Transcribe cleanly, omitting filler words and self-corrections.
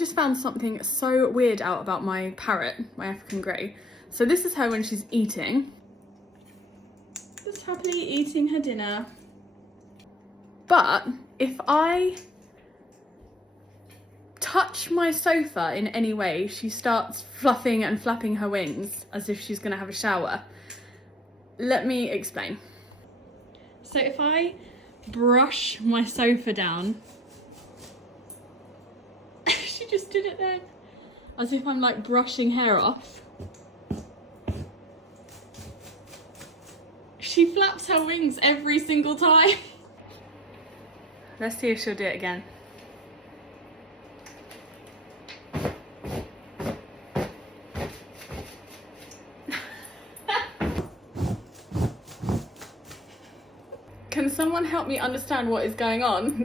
just found something so weird out about my parrot, my African grey. So this is her when she's eating. Just happily eating her dinner. But if I touch my sofa in any way, she starts fluffing and flapping her wings as if she's gonna have a shower. Let me explain. So if I brush my sofa down, she just did it then, as if I'm like brushing hair off. She flaps her wings every single time. Let's see if she'll do it again. Can someone help me understand what is going on?